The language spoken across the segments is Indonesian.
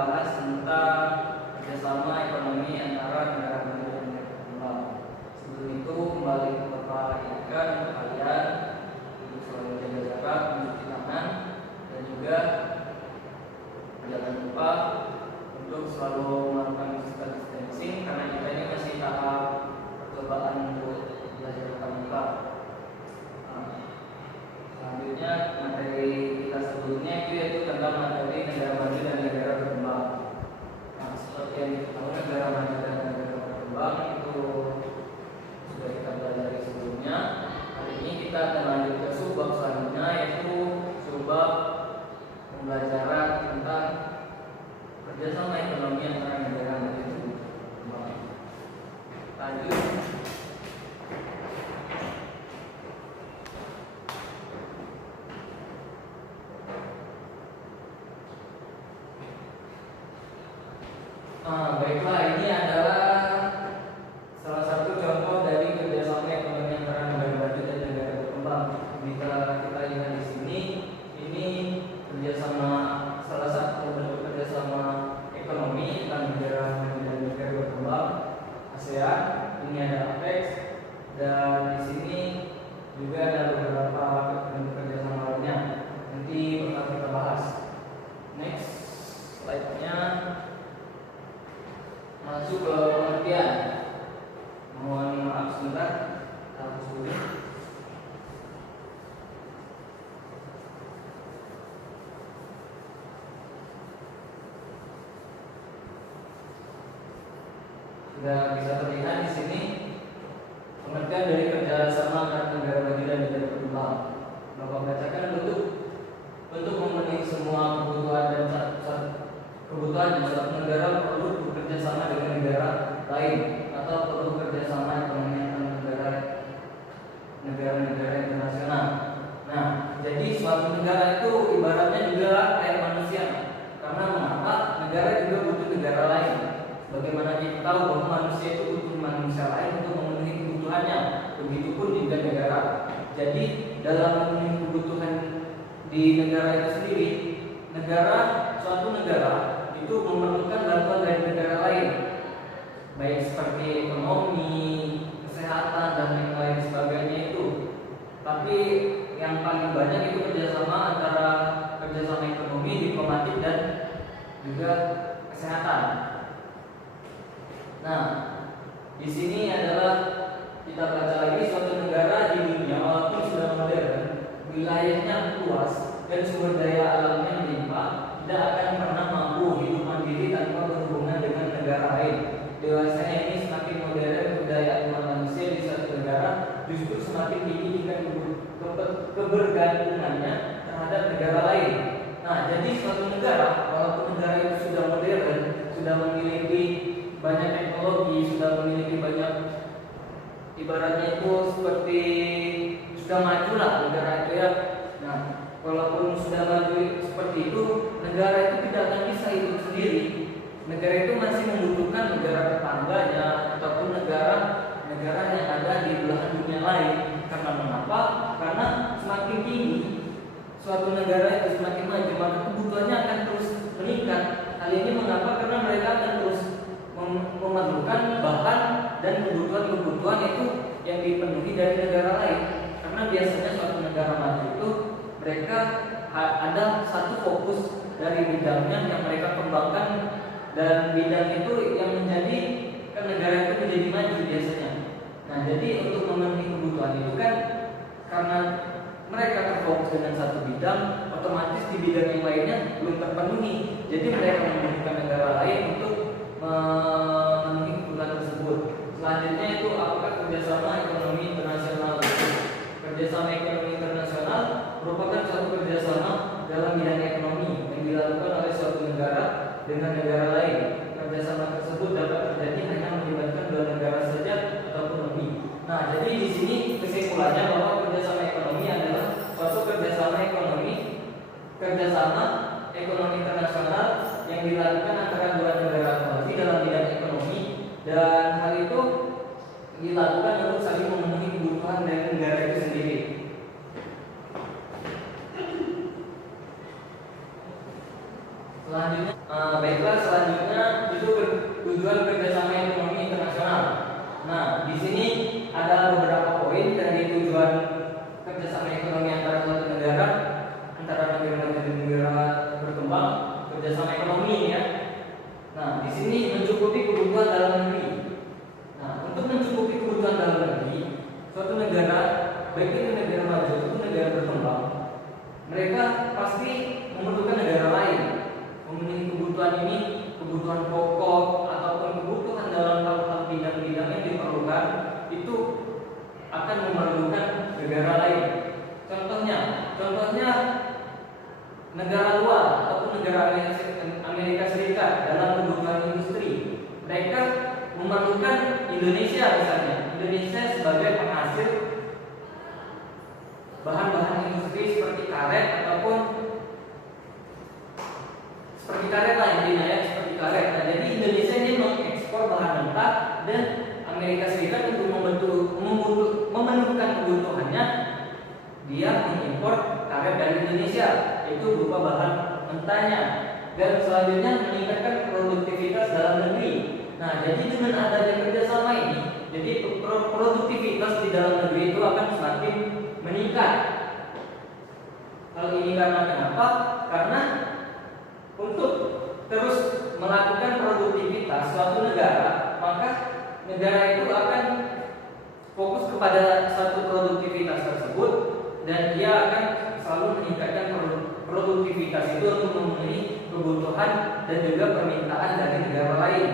bahas tentang kerjasama ekonomi antara negara maju dan negara berkembang. Sebelum itu kembali ke Bapak ingatkan untuk kalian untuk selalu jaga jarak, mencuci tangan, dan juga jangan lupa untuk selalu melakukan physical distancing karena kita ini masih tahap percobaan untuk belajar tatap muka. Selanjutnya materi kita sebelumnya itu yaitu tentang materi negara maju dan negara berkembang. Nah, seperti yang diketahui negara maju dan negara berkembang itu sudah kita pelajari sebelumnya. Hari ini kita akan lanjut ke subbab selanjutnya yaitu subbab pembelajaran tentang kerjasama ekonomi antara negara maju dan negara berkembang. Lanjut. Baiklah, ini adalah salah satu contoh dari kerjasama ekonomi antara negara maju dan negara berkembang. Jika kita lihat di sini, ini kerjasama salah satu bentuk kerjasama ekonomi antara negara maju dan negara berkembang, ASEAN. Ini ada APEC dan di sini juga ada beberapa bentuk kerjasama lainnya. Nanti bakal kita bahas. Next slide-nya. Masuk ke pengertian. Mohon maaf sebentar, hapus dulu. Sudah bisa terlihat di sini pengertian dari kerjasama antara negara maju dan negara berkembang. Bapak bacakan untuk memenuhi semua kebutuhan dan satu negara perlu bekerja sama dengan negara lain atau perlu kerjasama ekonomi antara negara-negara internasional. Nah, jadi suatu negara itu ibaratnya juga kayak manusia. Karena mengapa negara juga butuh negara lain. Bagaimana kita tahu bahwa manusia itu butuh manusia lain untuk memenuhi kebutuhannya. Begitupun juga negara. Jadi dalam memenuhi kebutuhan di negara itu sendiri, suatu negara itu memerlukan bantuan dari negara lain, baik seperti ekonomi, kesehatan dan yang lain sebagainya itu. Tapi yang paling banyak itu kerjasama antara kerjasama ekonomi, diplomatik dan juga kesehatan. Nah, di sini adalah kita baca lagi suatu negara di dunia walaupun sudah modern, wilayahnya luas dan sumber daya alamnya melimpah, tidak akan pernah mampu hidup mandiri tanpa berhubungan dengan negara lain. Dewasanya ini semakin modern kebudayaan manusia di suatu negara justru semakin tinggi tingkat kebergantungannya terhadap negara lain. Nah, jadi suatu negara walaupun negara itu sudah modern, sudah memiliki banyak teknologi, sudah memiliki banyak, ibaratnya itu seperti sudah maju lah negara itu ya. Nah, walaupun sudah maju seperti itu, negara itu tidak akan bisa hidup sendiri. Negara itu masih membutuhkan negara tetangganya ataupun negara yang ada di belahan dunia lain. Karena mengapa? Karena semakin tinggi suatu negara itu semakin maju, maka kebutuhannya akan terus meningkat. Hal ini mengapa? Karena mereka akan terus memerlukan bahan dan kebutuhan itu yang dipenuhi dari negara lain. Karena biasanya suatu negara maju itu mereka ada satu fokus dari bidangnya yang mereka kembangkan, dan bidang itu yang menjadikan negara itu menjadi maju biasanya. Nah, jadi untuk memenuhi kebutuhan itu kan karena mereka terfokus dengan satu bidang, otomatis di bidang yang lainnya belum terpenuhi. Jadi mereka membutuhkan negara lain untuk memenuhi kebutuhan tersebut. Selanjutnya itu apakah kerjasama ekonomi internasional itu? Kerjasama ekonomi internasional merupakan suatu kerjasama dalam bidang ekonomi yang dilakukan oleh suatu negara dengan negara lain. Kerjasama tersebut dapat terjadi hanya melibatkan dua negara saja ataupun lebih. Nah, jadi di sini kesimpulannya bahwa kerjasama ekonomi adalah suatu kerjasama ekonomi internasional yang dilakukan antara dua negara kembali dalam bidang ekonomi, dan hal itu dilakukan untuk saling memenuhi kebutuhan dari negara itu sendiri. Selanjutnya, baiklah selanjutnya itu tujuan kerjasama ekonomi internasional. Nah, di sini ada beberapa poin dari tujuan kerjasama ekonomi antara suatu negara, antara negara-negara berkembang, kerjasama ekonomi ya. Nah, di sini mencukupi kebutuhan dalam negeri. Nah, untuk mencukupi kebutuhan dalam negeri, suatu negara, baik itu negara maju atau negara berkembang, mereka pasti memerlukan negara lain memenuhi kebutuhan ini, kebutuhan pokok ataupun kebutuhan dalam hal bidang-bidang yang diperlukan itu akan memerlukan negara lain. Contohnya negara luar ataupun negara Amerika Serikat dalam kebutuhan industri, mereka memerlukan Indonesia misalnya. Indonesia sebagai penghasil bahan-bahan industri seperti karet ataupun seperti karet lah intinya ya, seperti karet. Nah, jadi Indonesia ini mengekspor bahan mentah dan Amerika Serikat untuk memenuhkan kebutuhannya, dia mengimpor karet dari Indonesia, itu berupa bahan mentahnya. Dan selanjutnya meningkatkan produktivitas dalam negeri. Nah, jadi dengan adanya kerjasama ini, jadi produktivitas di dalam negeri itu akan semakin meningkat. Hal ini karena kenapa? Karena untuk terus melakukan produktivitas suatu negara, maka negara itu akan fokus kepada satu produktivitas tersebut dan dia akan selalu meningkatkan produktivitas itu untuk memenuhi kebutuhan dan juga permintaan dari negara lain.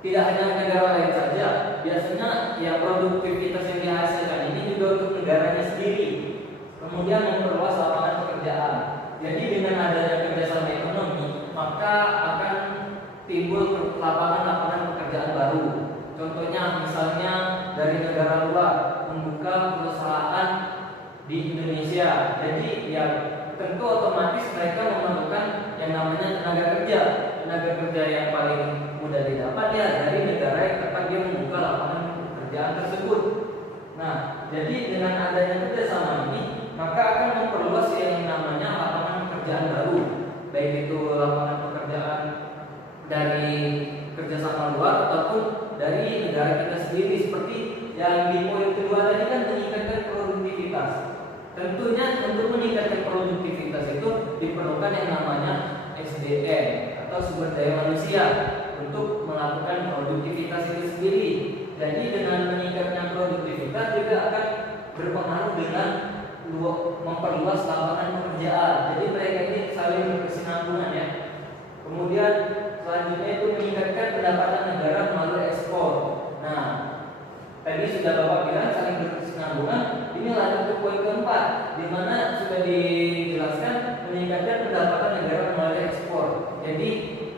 Tidak hanya negara lain saja, biasanya ya produktivitas yang dihasilkan ini juga untuk negaranya sendiri. Kemudian memperluas lapangan pekerjaan. Jadi dengan adanya kerjasama ekonomi, maka akan timbul lapangan-lapangan pekerjaan baru. Contohnya misalnya dari negara luar membuka perusahaan di Indonesia. Jadi ya tentu otomatis mereka memerlukan yang namanya tenaga kerja. Tenaga kerja yang paling mudah didapat ya dari negara yang tempat dia membuka lapangan pekerjaan tersebut. Nah, jadi dengan adanya kerjasama ini, maka akan memperluas yang namanya lapangan pekerjaan baru, baik itu lapangan pekerjaan dari kerjasama luar ataupun dari negara kita sendiri. Seperti yang di poin kedua tadi kan meningkatkan produktivitas. Tentunya untuk meningkatkan produktivitas itu diperlukan yang namanya SDM atau sumber daya manusia untuk melakukan produktivitas itu sendiri. Jadi dengan meningkatnya produktivitas juga akan berpengaruh dengan memperluas lapangan pekerjaan. Jadi mereka ini saling berkesinambungan ya. Kemudian selanjutnya itu meningkatkan pendapatan negara melalui ekspor. Nah, tadi sudah Bapak bilang saling berkesinambungan. Ini lanjut ke poin keempat, di mana sudah dijelaskan meningkatkan pendapatan negara melalui ekspor. Jadi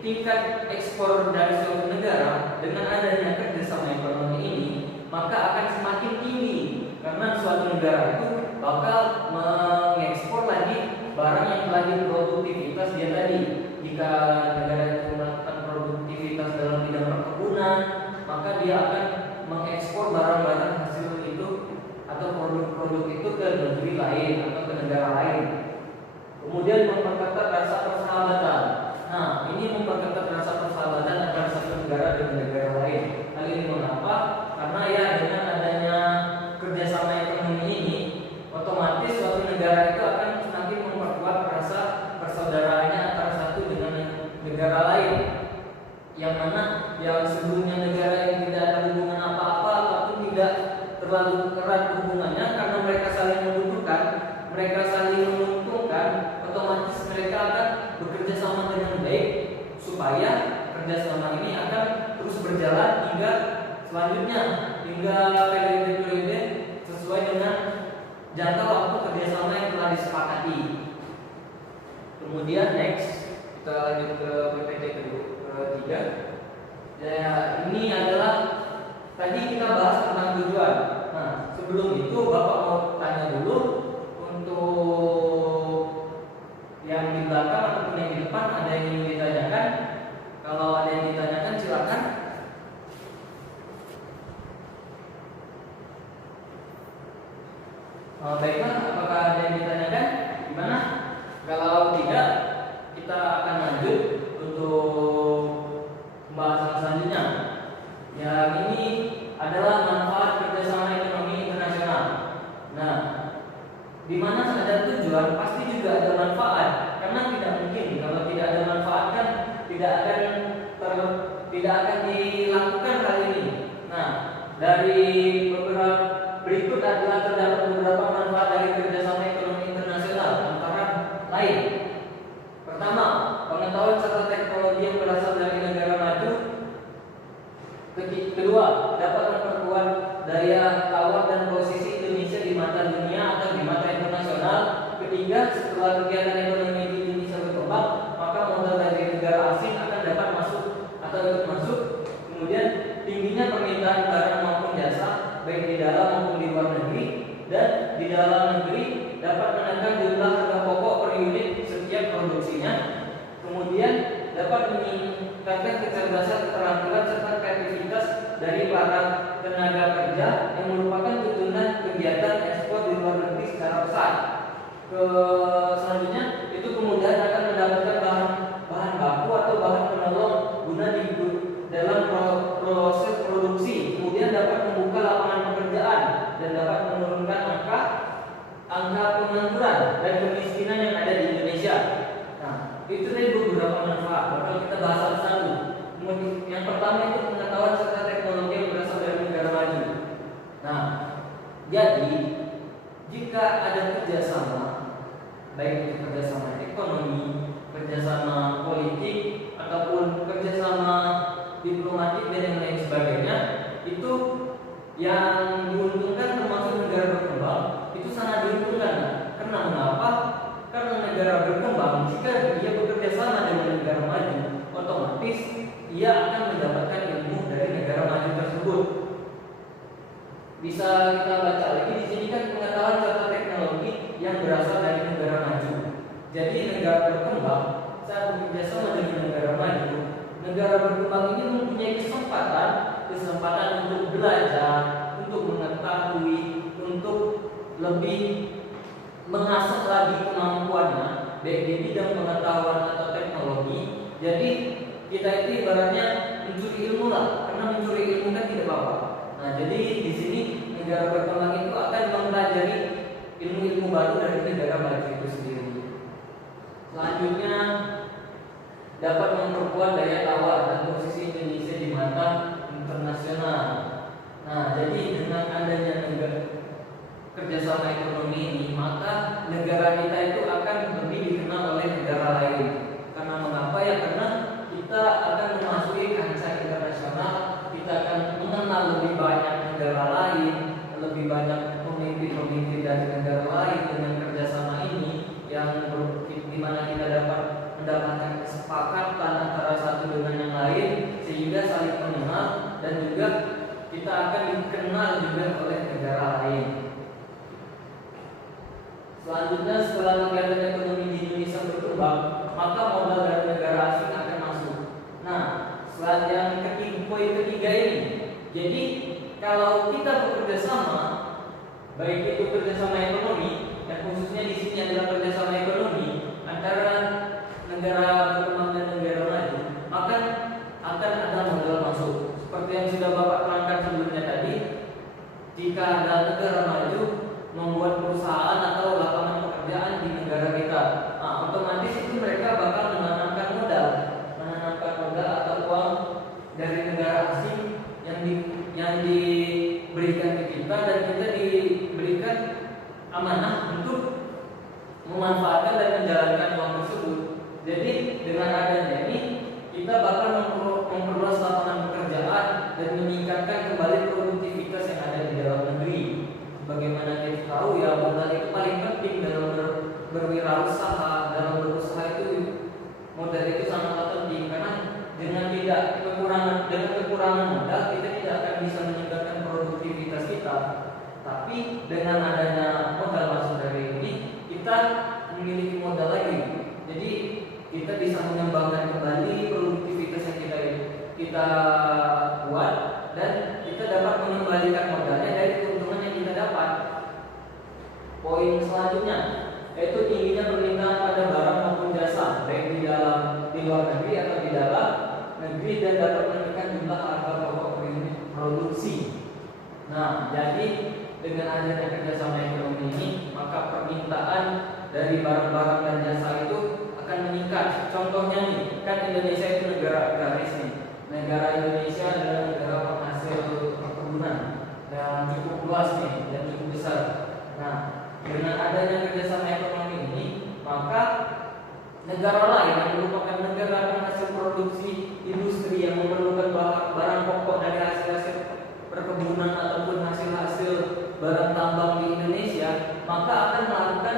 tingkat ekspor dari suatu negara dengan adanya kerjasama ekonomi ini maka akan semakin tinggi karena suatu negara itu bakal mengekspor lagi barang yang telah diproduktivitas dia tadi. Jika negara itu melakukan produktivitas dalam bidang perkebunan, maka dia akan mengekspor barang-barang hasil itu atau produk-produk itu ke negeri lain atau ke negara lain. Kemudian memperketat rasa persahabatan. Nah, ini memperketat rasa persahabatan antara satu negara dengan negara lain. Hal ini mengapa? Karena ya dengan adanya kerjasama ekonomi ini, otomatis suatu negara itu akan semakin memperkuat rasa persaudaraannya antara satu dengan negara lain. Yang mana yang sebelumnya negara yang tidak ada hubungan apa-apa ataupun tidak terlalu erat hubungannya karena mereka saling membutuhkan, mereka saling menguntungkan, otomatis mereka akan bekerja sama dengan baik supaya kerjasama ini akan terus berjalan hingga selanjutnya, hingga periode-periode sesuai dengan jangka waktu kerjasama yang telah disepakati. Kemudian next kita lanjut ke PPT ketiga. Ya, ini adalah tadi kita bahas tentang tujuan. Nah, sebelum itu Bapak mau tanya dulu untuk yang di belakang ataupun yang di depan ada yang ingin ditanyakan. Kalau ada yang ditanyakan silakan. Baiklah, apakah ada yang ditanyakan? Gimana? Kalau tidak, kita akan lanjut untuk tidak akan dilakukan hal ini. Nah, dari beberapa berikut adalah terdapat beberapa manfaat dari kerjasama ekonomi internasional, antara lain: pertama, pengetahuan serta teknologi yang berasal dari negara maju. Kedua, dapat memperkuat daya tawar dan posisi Indonesia di mata dunia atau di mata internasional. Ketiga, setelah kegiatan ekonomi di Indonesia berkembang, maka modal dari negara asing akan dapat masuk atau ikut masuk. Kemudian, tingginya permintaan barang maupun jasa, baik di dalam maupun di luar negeri. Dan di dalam negeri dapat menekan jumlah harga pokok per unit setiap produksinya. Kemudian, dapat meningkatkan kecerdasan, keterampilan serta kreativitas dari para tenaga kerja yang merupakan tujuan kegiatan ekspor di luar negeri secara besar. Selanjutnya, itu kemudian akan mendapatkan bahan baku atau bahan penolong guna dalam proses produksi. Kemudian dapat membuka lapangan pekerjaan dan dapat menurunkan angka pengangguran dan kemiskinan yang ada di Indonesia. Itu tadi beberapa manfaat. Bakal kita bahas satu-satu. Yang pertama itu pengetahuan serta teknologi yang berasal dari negara maju. Nah, jadi jika ada kerjasama, baik itu kerjasama ekonomi, kerjasama politik, ataupun kerjasama diplomatik dan yang lain sebagainya, itu yang diuntungkan termasuk negara berkembang, itu sangat diuntungkan. Karena mengapa? Karena negara berkembang, jika dia bekerja sama dengan negara maju, otomatis ia akan mendapatkan ilmu dari negara maju tersebut. Bisa kita baca lagi di sini kan pengetahuan serta teknologi yang berasal dari negara maju. Jadi negara berkembang saat bekerja sama dengan negara maju, negara berkembang ini mempunyai kesempatan untuk belajar, untuk mengetahui, untuk lebih mengasah lagi kemampuannya baik di bidang pengetahuan atau teknologi. Jadi kita itu ibaratnya mencuri ilmu lah, karena mencuri ilmu kan tidak apa-apa. Nah, jadi di sini negara berkembang itu akan mempelajari ilmu-ilmu baru dari negara maju itu sendiri. Selanjutnya, dapat memperkuat daya tawar dan posisi Indonesia di mata internasional. Nah, jadi dengan adanya kerjasama ekonomi ini, maka negara kita itu akan lebih dikenal oleh negara lain. Karena mengapa ya? Karena kita akan memasuki kancah internasional, kita akan mengenal lebih banyak negara lain, lebih banyak pemimpin-pemimpin dari negara lain. Dengan kerjasama ini, yang di mana kita dapat mendapatkan kesepakatan antara satu dengan yang lain, sehingga saling mengenal dan juga kita akan dikenal juga oleh negara lain. Selanjutnya, setelah kegiatan ekonomi di Indonesia berkembang, maka modal dari negara asing akan masuk. Nah, selanjutnya poin ketiga ini. Jadi, kalau kita bekerja sama, baik itu kerjasama ekonomi, dan khususnya di sini adalah kerjasama ekonomi antara negara berkembang dan negara maju, maka akan ada modal masuk. Seperti yang sudah Bapak terangkan sebelumnya tadi, jika ada negara maju membuat perusahaan atau lapangan pekerjaan di negara kita, otomatis itu mereka bakal menanamkan modal atau uang dari negara asing yang diberikan ke kita, dan kita diberikan amanah untuk memanfaatkan dan menjalankan uang tersebut. Jadi dengan adanya ini, kita bakal memperluas lapangan pekerjaan dan meningkatkan kembali produktivitas yang ada di dalam negeri. Bagaimana kita tahu ya, modal itu paling penting dalam berwirausaha, dalam berusaha itu modal itu sangat penting, karena dengan kekurangan modal kita tidak akan bisa meningkatkan produktivitas kita. Tapi dengan adanya modal masuk dari ini, kita memiliki modal lagi. Jadi kita bisa mengembangkan kembali produktivitas yang kita buat, dan kita dapat mengembalikan modalnya dari keuntungan yang kita dapat. Poin selanjutnya yaitu tingginya permintaan pada barang maupun jasa, baik di luar negeri atau di dalam negeri, dan dapat menekan jumlah harga pokok produksi. Nah, jadi dengan adanya kerjasama ekonomi ini, maka permintaan dari barang-barang dan jasa itu akan akan meningkat. Contohnya nih, kan Indonesia itu negara agraris nih. Negara Indonesia adalah negara penghasil perkebunan yang cukup luas nih dan cukup besar. Nah, dengan adanya kerjasama ekonomi ini, maka negara lain yang merupakan negara penghasil produksi industri yang memerlukan barang pokok dari hasil-hasil perkebunan ataupun hasil-hasil barang tambang di Indonesia, maka akan melakukan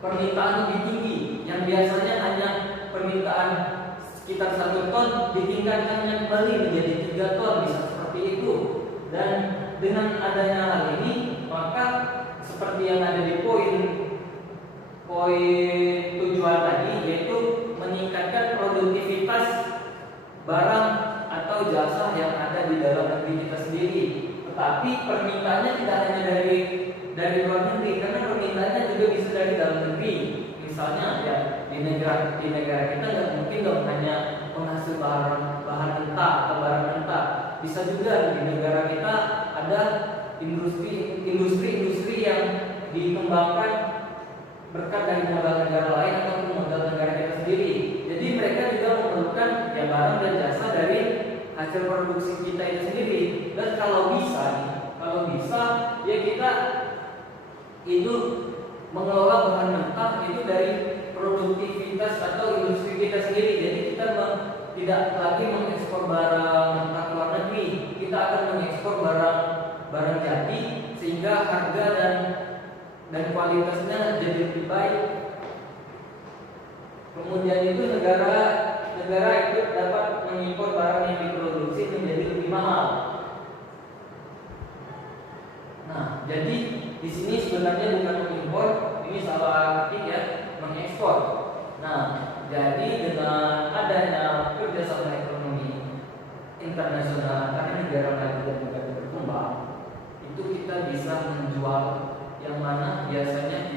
permintaan lebih tinggi yang biasanya hanya permintaan sekitar 1 ton ditingkatkan kembali menjadi 3 ton, bisa seperti itu. Dan dengan adanya hal ini, maka seperti yang ada di poin tujuan tadi, yaitu meningkatkan produktivitas barang atau jasa yang ada di dalam negeri kita sendiri. Tetapi permintaannya tidak hanya dari luar negeri, karena permintaannya juga bisa dari dalam negeri. Misalnya ya di negara kita nggak mungkin dong hanya penghasil bahan mentah atau barang mentah. Bisa juga di negara kita ada industri yang dikembangkan berkat dari modal negara lain ataupun modal negara kita sendiri. Jadi mereka juga memerlukan ya barang dan jasa dari hasil produksi kita itu sendiri. Dan kalau bisa ya kita itu mengelola bahan mentah itu dari produktivitas atau industri kita sendiri. Jadi kita tidak lagi mengekspor barang mentah ke luar negeri. Kita akan mengekspor barang jadi, sehingga harga dan kualitasnya jadi lebih baik. Kemudian itu negara itu dapat mengimpor barang yang diproduksi menjadi lebih mahal. Nah, jadi di sini sebenarnya bukan mengimpor, ini salah ketik ya, mengekspor. Nah, jadi dengan adanya kerjasama ekonomi internasional antara negara maju dan negara berkembang, itu kita bisa menjual yang mana biasanya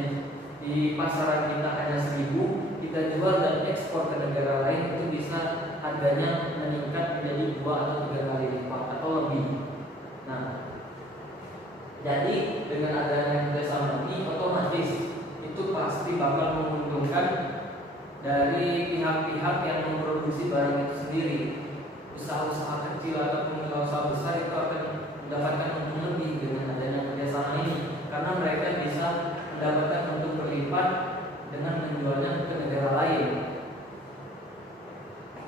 di pasaran kita hanya 1.000, kita jual dan ekspor ke negara lain itu bisa harganya meningkat menjadi 2 atau 3 kali lipat atau lebih. Nah, jadi dengan adanya kerjasama ini otomatis itu pasti bakal menguntungkan dari pihak-pihak yang memproduksi barang itu sendiri. Usaha-usaha kecil ataupun usaha besar itu akan mendapatkan untung lebih dengan adanya kerjasama ini, karena mereka bisa mendapatkan untung berlipat dengan menjualnya ke negara lain.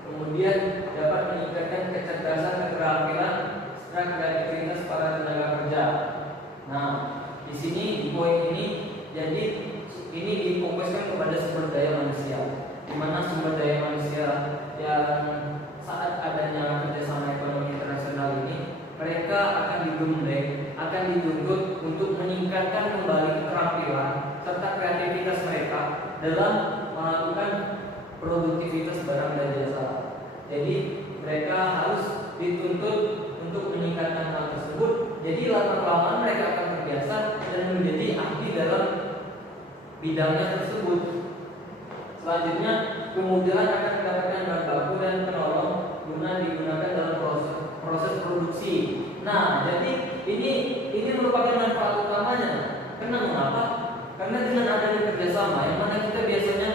Kemudian dapat meningkatkan kecerdasan, keterampilan, serta kreativitas para tenaga kerja. Nah, di sini di poin ini, jadi ini difokuskan kepada sumber daya manusia, di mana sumber daya manusia yang saat adanya kerjasama ekonomi internasional ini, mereka akan digembleng, akan dituntut untuk meningkatkan kembali keterampilan serta kreativitas mereka dalam melakukan produktivitas barang dan jasa. Jadi mereka harus dituntut untuk meningkatkan hal tersebut. Jadi lama-lama mereka akan terbiasa dan menjadi ahli dalam bidangnya tersebut. Selanjutnya, kemudahan akan mendapatkan bahan baku dan penolong guna digunakan dalam proses produksi. Nah, jadi ini merupakan manfaat utamanya. Kenapa? Karena dengan adanya kerjasama, yang mana kita biasanya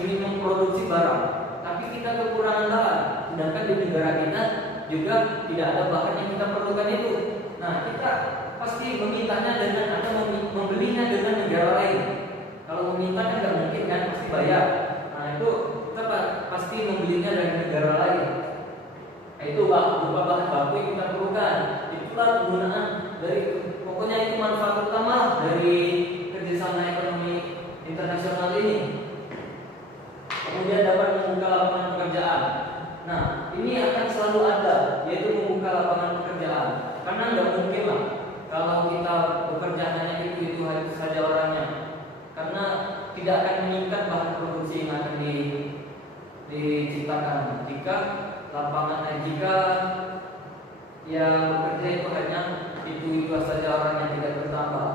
ingin memproduksi barang, tapi kita kekurangan bahan, sedangkan di negara kita juga tidak ada bahan yang kita perlukan itu. Nah, kita pasti memintanya dengan atau membelinya dengan negara lain. Kalau meminta kan nggak mungkin kan, pasti bayar. Nah, itu kita pasti membelinya dari negara lain. Nah, itu berupa bahan baku yang kita perlukan. Itulah penggunaan dari, pokoknya itu manfaat utama dari kerjasama ekonomi internasional ini. Kemudian dapat membuka lapangan pekerjaan. Nah, ini akan selalu ada, yaitu membuka lapangan pekerjaan. Karena nggak mungkin lah kalau kita bekerja hanya itu saja orangnya. Karena tidak akan meningkat bahan produksi yang akan diciptakan jika yang bekerja itu hanya itu saja orang yang tidak bertambah.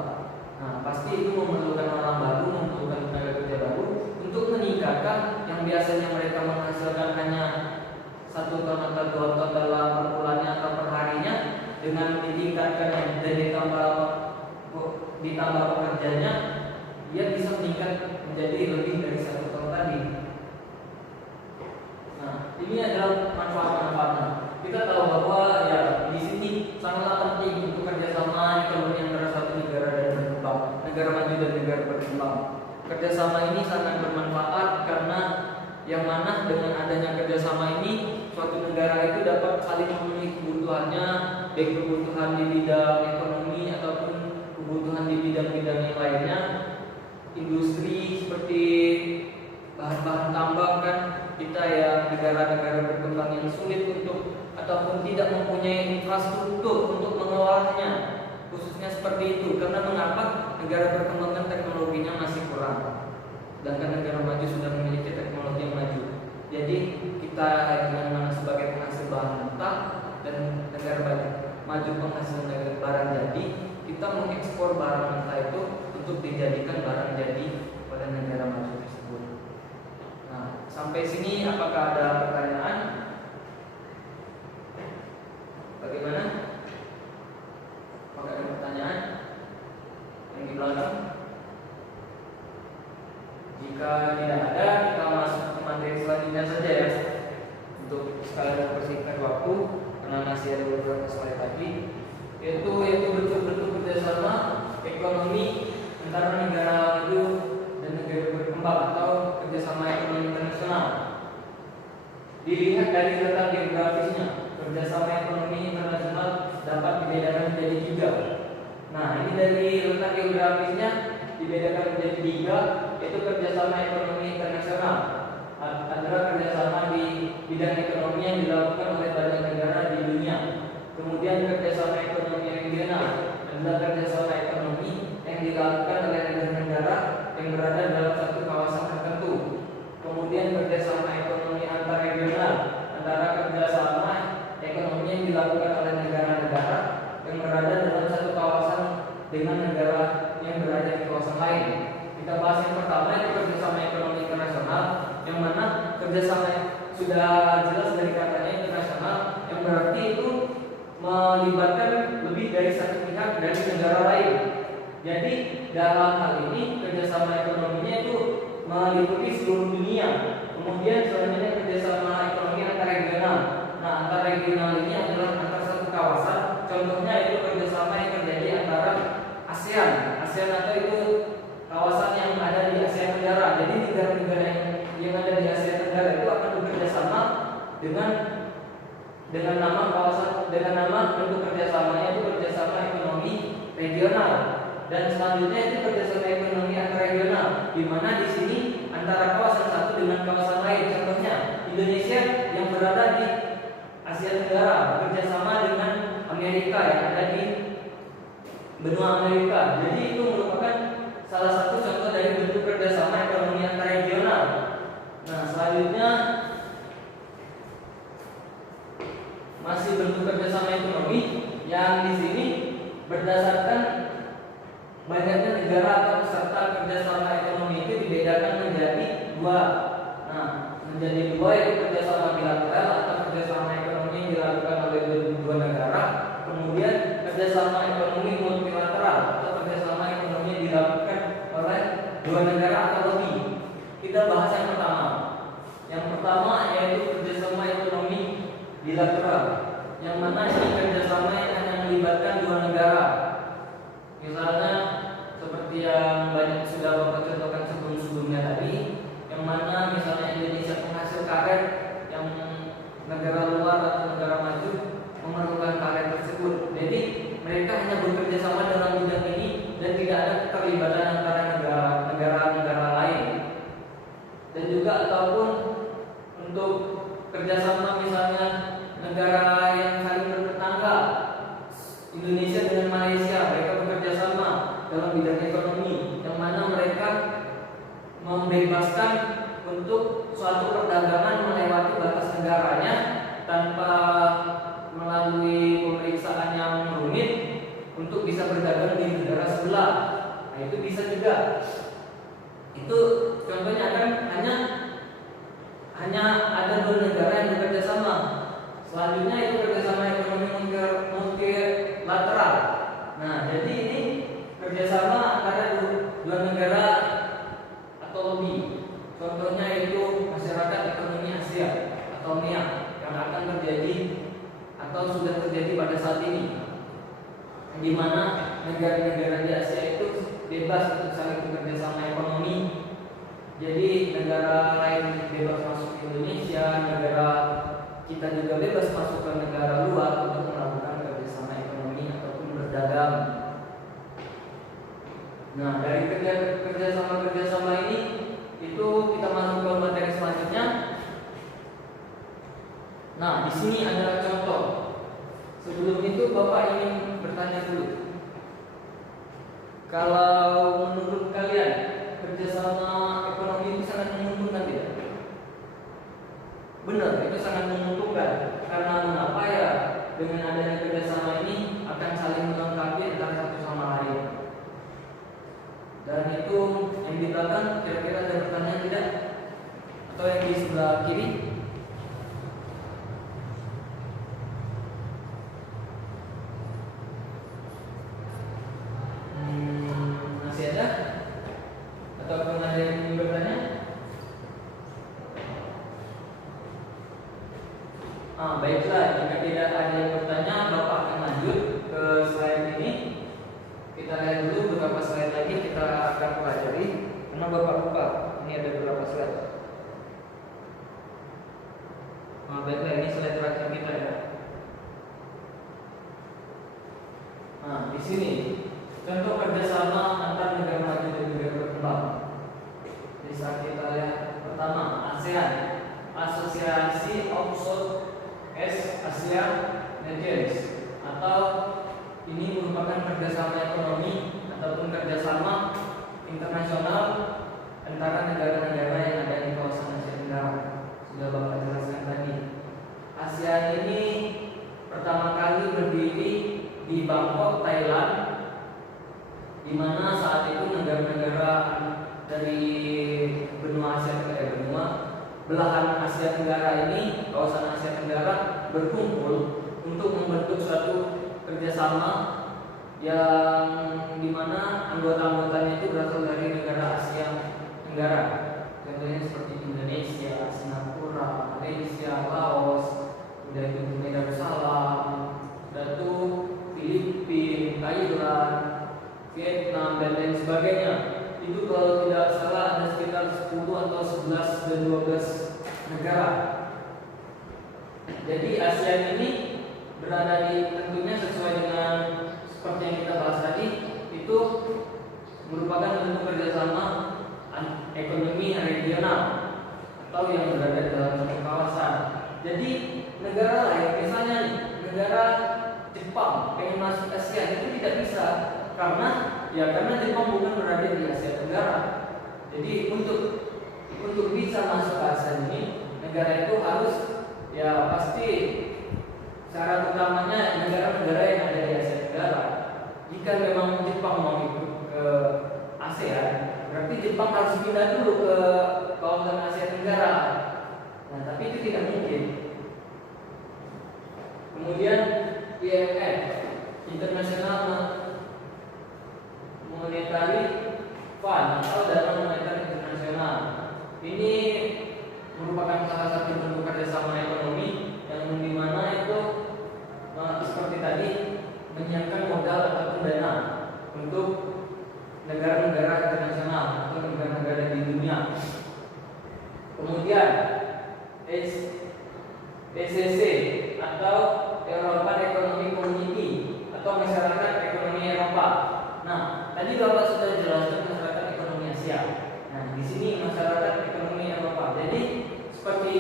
Nah, pasti itu memerlukan orang baru, memerlukan tenaga kerja baru untuk meningkatkan yang biasanya mereka menghasilkan hanya 1 ton atau 2 ton dalam per bulannya atau per harinya, dengan ditingkatkan dan ditambah pekerjanya, dia bisa meningkat menjadi lebih dari 1 Ini adalah manfaat-manfaatnya. Kita tahu bahwa ya di sini sangatlah penting untuk kerjasama ekonomi antara satu negara dan berkembang, negara maju dan negara berkembang. Kerjasama ini sangat bermanfaat karena yang mana dengan adanya kerjasama ini suatu negara itu dapat saling memenuhi kebutuhannya, baik kebutuhan di bidang ekonomi ataupun kebutuhan di bidang-bidang yang lainnya. Industri seperti bahan-bahan tambang kan, kita yang negara-negara berkembang yang sulit untuk ataupun tidak mempunyai infrastruktur untuk mengolahnya, khususnya seperti itu. Karena mengapa? Negara berkembang kan teknologinya masih kurang, sedangkan negara maju sudah memiliki teknologi yang maju. Jadi kita yang mana sebagai penghasil bahan mentah dan negara maju penghasil barang jadi, kita mengekspor barang mentah itu untuk dijadikan barang jadi pada negara maju tersebut. Nah, sampai sini apakah ada pertanyaan? Bagaimana? Apakah ada pertanyaan yang di belakang? Jika tidak ada, kita masuk ke materi selanjutnya saja ya. Untuk sekalian mempersingkat waktu, karena masih ada beberapa slide lagi, yaitu bentuk-bentuk kerjasama ekonomi antara negara maju dan negara berkembang atau kerjasama ekonomi internasional. Dilihat dari letak geografisnya, kerjasama ekonomi internasional dapat dibedakan menjadi 3. Nah, ini dari letak geografisnya dibedakan menjadi 3, yaitu kerjasama ekonomi internasional adalah kerjasama di bidang ekonomi yang dilakukan oleh banyak negara di dunia. Kemudian kerjasama ekonomi regional adalah kerjasama ekonomi yang dilakukan oleh negara-negara yang berada dalam satu kawasan tertentu. Kemudian kerjasama ekonomi antar regional antara kerjasama ekonomi yang dilakukan oleh negara-negara yang berada dalam satu kawasan dengan negara yang berada di kawasan lain. Kita bahas yang pertama, itu kerjasama ekonomi internasional, yang mana kerjasama sudah jelas dari katanya internasional, yang berarti itu melibatkan lebih dari satu pihak dari negara lain. Jadi dalam hal ini kerjasama ekonominya itu meliputi seluruh dunia. Kemudian selanjutnya kerjasama ekonomi antar regional. Nah, antar regional ini adalah antar satu kawasan. Contohnya itu kerjasama yang terjadi antara ASEAN. ASEAN atau itu kawasan yang ada di Asia Tenggara. Jadi negara-negara yang ada di Asia Tenggara itu akan bekerja sama dengan nama kawasan, dengan nama bentuk kerjasamanya itu kerjasama ekonomi regional. Dan selanjutnya itu kerjasama ekonomi antar regional, di mana di sini antara kawasan satu dengan kawasan lain. Contohnya Indonesia yang berada di Asia Tenggara bekerjasama dengan Amerika yang ada di benua Amerika. Jadi itu merupakan salah satu contoh dari bentuk kerjasama ekonomi antar regional. Nah, selanjutnya masih bentuk kerjasama ekonomi yang di sini berdasarkan banyaknya negara atau peserta kerjasama ekonomi itu dibedakan menjadi 2. Nah, menjadi 2 yaitu kerjasama bilateral atau kerjasama ekonomi yang dilakukan oleh dua negara. Kemudian kerjasama ekonomi multilateral atau kerjasama ekonomi yang dilakukan oleh 2 negara atau lebih. Kita bahas yang pertama. Yang pertama yaitu kerjasama ekonomi bilateral, yang mana ini kerjasama yang hanya melibatkan 2 negara. Misalnya seperti yang banyak sudah Bapak contohkan sebelum-sebelumnya tadi, yang mana misalnya Indonesia penghasil karet, yang negara luar atau negara maju memerlukan karet tersebut. Jadi mereka hanya bekerja sama dalam bidang ini dan tidak ada keterlibatan antara negara-negara lain. Dan juga ataupun untuk kerjasama misalnya negara yang saling bertetangga, Indonesia dengan Malaysia, mereka bekerja sama dalam bidang ekonomi, yang mana mereka membebaskan untuk suatu perdagangan melewati batas negaranya tanpa melalui pemeriksaan yang rumit untuk bisa berdagang di negara sebelah. Nah, itu bisa juga. Itu contohnya kan hanya ada 2 negara yang bekerja sama. Selanjutnya itu kerjasama ekonomi multilateral. Nah, jadi ini kerjasama antara 2 negara atau lebih. Contohnya itu masyarakat ekonomi Asia atau MEA. terjadi atau sudah terjadi pada saat ini, di mana negara-negara di Asia itu bebas untuk saling bekerja sama ekonomi. Jadi negara lain bebas masuk ke Indonesia, negara kita juga bebas masuk ke negara luar untuk melakukan kerjasama ekonomi ataupun berdagang. Nah, dari kerjasama ini itu kita masuk ke materi selanjutnya. Nah, di sini adalah contoh. Sebelum itu Bapak ingin bertanya dulu. Kalau menurut kalian kerjasama ekonomi itu sangat menguntungkan tidak? Benar, itu sangat menguntungkan. Karena mengapa ya? Dengan adanya kerjasama ini akan saling melengkapi antara satu sama lain. Dan itu yang di belakang kira-kira ada pertanyaan tidak? Atau yang di sebelah kiri? Masih ada? Atau ada yang ingin bertanya? Baiklah, jika tidak ada yang bertanya, Bapak akan lanjut ke slide ini. Kita lihat dulu beberapa slide lagi kita akan pelajari. Karena Bapak lupa, ini ada beberapa slide. Baiklah, ini slide terakhir kita ya. Di sini contoh kerjasama antar negara maju dan negara berkembang. Jadi saat kita lihat pertama, ASEAN, Asosiasi of Southeast Asia Nations, atau ini merupakan kerjasama ekonomi ataupun kerjasama internasional antara negara-negara yang ada di kawasan Asia Tenggara. Sudah Bapak jelaskan tadi. ASEAN ini pertama kali berdiri di Bangkok, Thailand, di mana saat itu negara-negara dari benua belahan Asia Tenggara ini, kawasan Asia Tenggara berkumpul untuk membentuk suatu kerjasama yang dimana anggota-anggotanya itu berasal dari negara Asia Tenggara. Contohnya seperti Indonesia, Singapura, Malaysia, Laos, Brunei Darussalam, Filipina, Thailand, Vietnam, dan lain sebagainya. Itu kalau tidak salah ada sekitar 10 atau 11 dan 12 negara. Jadi ASEAN ini berada di, tentunya sesuai dengan seperti yang kita bahas tadi, itu merupakan bentuk kerjasama ekonomi regional atau yang berada di dalam satu kawasan. Jadi negara lain, misalnya nih, negara Jepang pengen masuk ASEAN itu tidak bisa karena Jepang bukan berada di Asia Tenggara. Jadi untuk bisa masuk ke ASEAN ini, negara itu harus pasti syarat utamanya negara-negara yang ada di Asia Tenggara. Jika memang Jepang mau ikut ke ASEAN, berarti Jepang harus pindah dulu ke kawasan Asia Tenggara. Nah, tapi itu tidak mungkin. Kemudian IMF, International Monetary Fund atau Dana Moneter Internasional. Ini merupakan salah satu bentuk kerjasama ekonomi yang dimana itu seperti tadi menyiapkan modal ataupun dana untuk negara-negara internasional atau negara-negara di dunia. Kemudian ECC atau European Economic Community atau masyarakat ekonomi Eropa. Nah, tadi Bapak sudah jelaskan masyarakat ekonomi Asia. Nah, di sini masyarakat ekonomi Eropa. Jadi seperti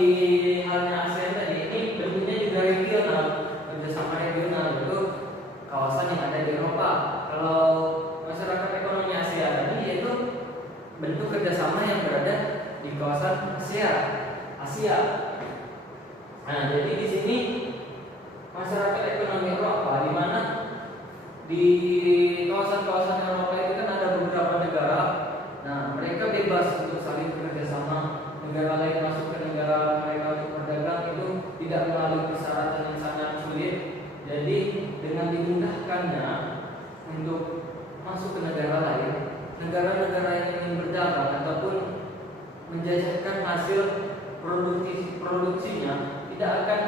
halnya ASEAN tadi, ini bentuknya juga regional, kerjasama regional itu kawasan yang ada di Eropa. Kalau masyarakat ekonomi Asia tadi yaitu bentuk kerjasama yang berada di kawasan Asia. Nah, jadi di sini masyarakat ekonomi Eropa, di mana di kawasan-kawasan Eropa itu kan ada beberapa negara. Nah, mereka bebas untuk saling bekerja sama. Negara lain masuk ke negara mereka untuk berdagang itu tidak melalui persyaratan yang sangat sulit. Jadi dengan dimudahkannya untuk masuk ke negara lain, negara-negara yang ingin berdagang ataupun menjajakan hasil produksinya tidak akan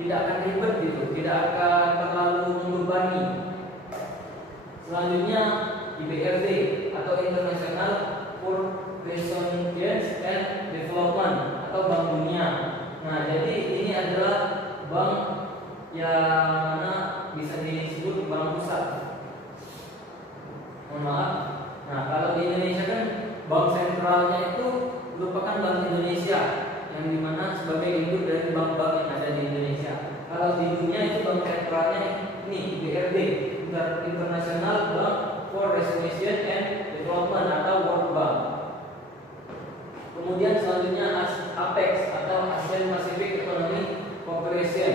tidak akan ribet gitu, tidak akan terlalu membebani. Selanjutnya IBRD atau International for Research and Development atau Bank Dunia. Nah, jadi ini adalah bank yang mana bisa disebut bank pusat. Mohon maaf. Nah, kalau di Indonesia kan bank sentralnya itu merupakan Bank Indonesia yang dimana sebagai induk dari bank-bank yang ada di Indonesia. Kalau di dunia itu bank sentralnya ini IBRD, International Bank for Research and Development atau World Bank. Kemudian selanjutnya APEC atau ASEAN Pacific Economic Cooperation.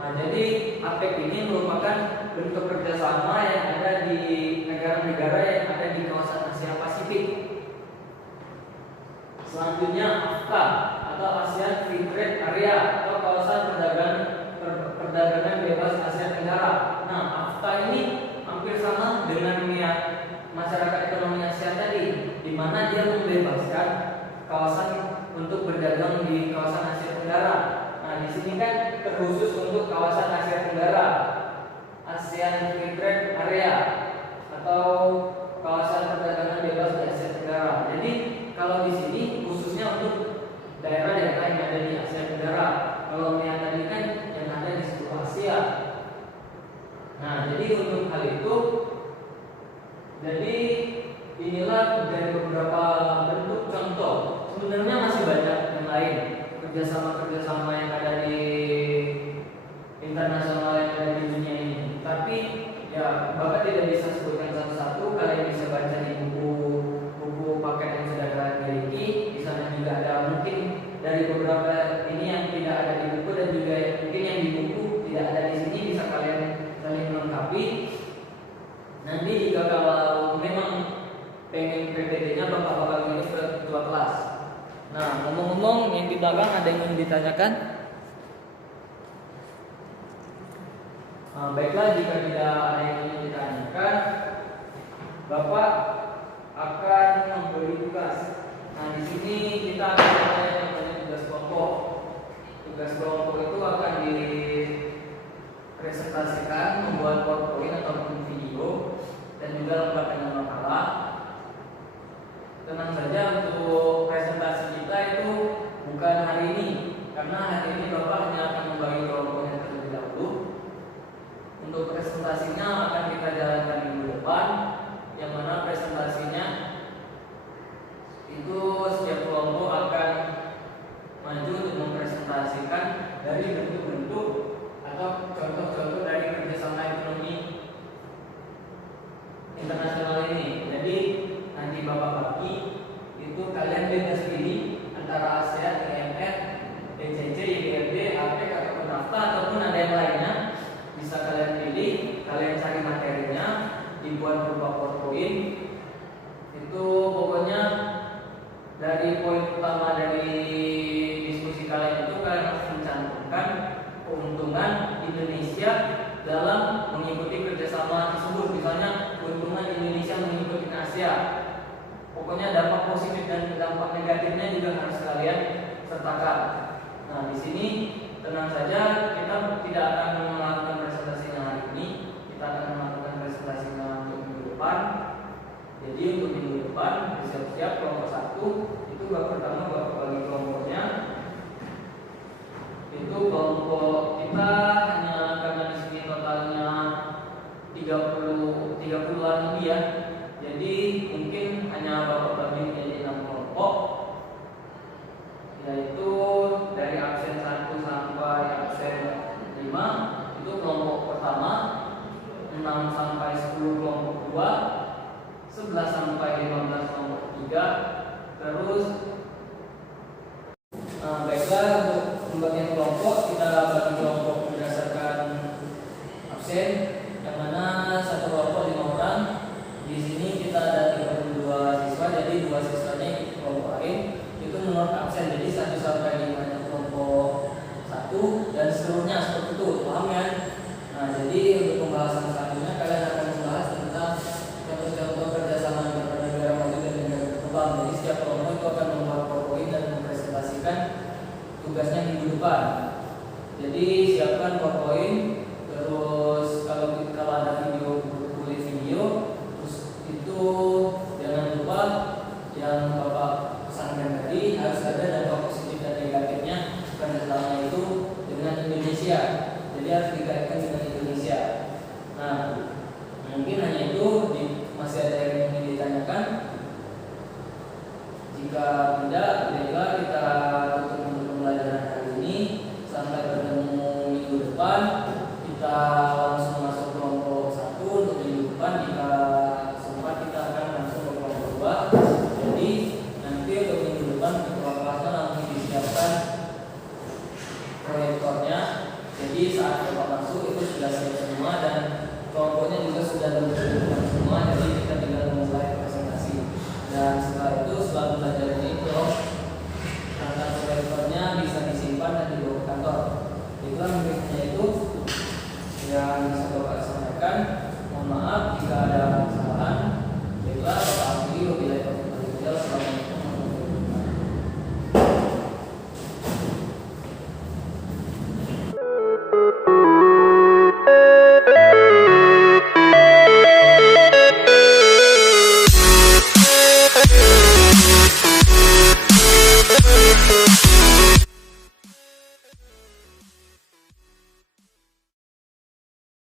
Nah, jadi APEC ini merupakan bentuk kerjasama yang ada di negara-negara yang ada di kawasan Asia Pasifik. Selanjutnya AFTA atau ASEAN Free Trade Area atau kawasan perdagangan bebas Asia Tenggara. Nah, AFTA ini hampir sama dengan masyarakat ekonomi Asia tadi, di mana dia membebaskan kawasan untuk berdagang di kawasan Asia Tenggara. Nah, di sini kan terkhusus untuk kawasan Asia Tenggara, ASEAN Free Trade Area atau kawasan perdagangan bebas di Asia Tenggara. Jadi kalau di sini khususnya untuk daerah-daerah yang ada di Asia Tenggara. Kalau yang tadi kan yang ada di seluruh Asia. Nah, jadi untuk hal itu, jadi inilah dari beberapa bentuk contoh. Sebenarnya masih banyak yang lain kerjasama yang ada di internasional yang ada di dunia ini. Tapi ya Bapak tidak bisa sebutkan satu-satu. Kalian bisa baca di buku paket yang sudah kalian miliki. Di sana juga ada mungkin dari beberapa ini yang tidak ada di buku dan juga mungkin yang di buku tidak ada di sini, bisa kalian saling melengkapi. Nanti jika kalau memang pengen PPT-nya Bapak-bapak ini ke ketua kelas. Nah, ngomong-ngomong yang di belakang ada yang ingin ditanyakan? Nah, baiklah, jika tidak ada yang ingin ditanyakan, Bapak akan memberi tugas. Nah, di sini kita akan mulai dengan tugas kelompok. Tugas kelompok itu akan dipresentasikan, membuat PowerPoint ataupun video, dan juga lengkap dengan makalah. Tenang saja, untuk presentasi kita itu bukan hari ini, karena hari ini Bapak hanya akan membagi kelompoknya terlebih dahulu. Untuk presentasinya akan kita jalankan minggu depan, yang mana presentasinya itu setiap kelompok akan maju untuk mempresentasikan dari bentuk-bentuk atau contoh-contoh dari kerjasama ekonomi internasional ini. Jadi nanti Bapak bagi itu kalian bebas pilih antara ASEAN, IMF, BCC, IBRD, APEC ataupun NAFTA ataupun ada yang lainnya. Bisa kalian pilih, kalian cari materinya, dibuat berupa PowerPoint. Itu pokoknya dari poin utama dari diskusi kalian itu kalian harus mencantumkan keuntungan Indonesia dalam mengikuti kerjasama tersebut. Misalnya keuntungan Indonesia mengikuti Asia. Pokoknya dampak positif dan dampak negatifnya juga harus kalian sertakan. Nah, di sini tenang saja, kita tidak akan melakukan presentasinya hari ini. Kita akan melakukan presentasinya untuk minggu depan. Jadi untuk minggu depan siap-siap kelompok 1 itu bab pertama Bapak bagi kelompoknya. Itu kelompok kita hanya karena di sini totalnya 30-an lebih ya. Jadi mungkin hanya Bapak bagi menjadi 6 kelompok, yaitu dari absen 1 sampai absen 5 itu kelompok pertama, 6 sampai 10 kelompok 2, 11 sampai 15 kelompok 3. Terus baiklah, untuk pembagian kelompok kita bagi kelompok berdasarkan absen, yang mana satu kelompok 5 orang. Di sini kita ada 32 siswa, jadi 2 siswanya ikut kelompok lain. Itu menurut absen, jadi 1 sampai 5 kelompok 1 dan seterusnya seperti itu, paham ya? Nah, jadi untuk pembahasan selanjutnya kalian akan membahas tentang contoh-contoh kerjasama antara negara maju dan negara berkembang. Jadi setiap kelompok itu akan membuat PowerPoint dan mempresentasikan tugasnya minggu depan. Jadi siapkan PowerPoint, terus kalau ada video, kulit video, terus itu jangan lupa yang Bapak pesankan tadi harus ada dampak positif dan negatifnya kerjasamanya itu dengan Indonesia. Jadi harus dikaitkan dengan Indonesia. Nah, mungkin hanya itu. Masih ada yang ingin ditanyakan? Jika tidak, baiklah kita tutup untuk pembelajaran hari ini. Sampai bertemu minggu depan. Kita langsung masuk kelompok 1 untuk minggu depan. Jika sempat kita akan langsung ke kelompok 2. Jadi nanti untuk minggu depan ketua kelasnya langsung disiapkan proyektornya. Jadi saat Bapak masuk itu sudah siap semua dan kelompoknya juga sudah terbentuk semua. Jadi kita tinggal memulai presentasi. Dan setelah itu, setelah belajar ini, perangkat proyektornya bisa disimpan dan dibawa ke kantor. Itulah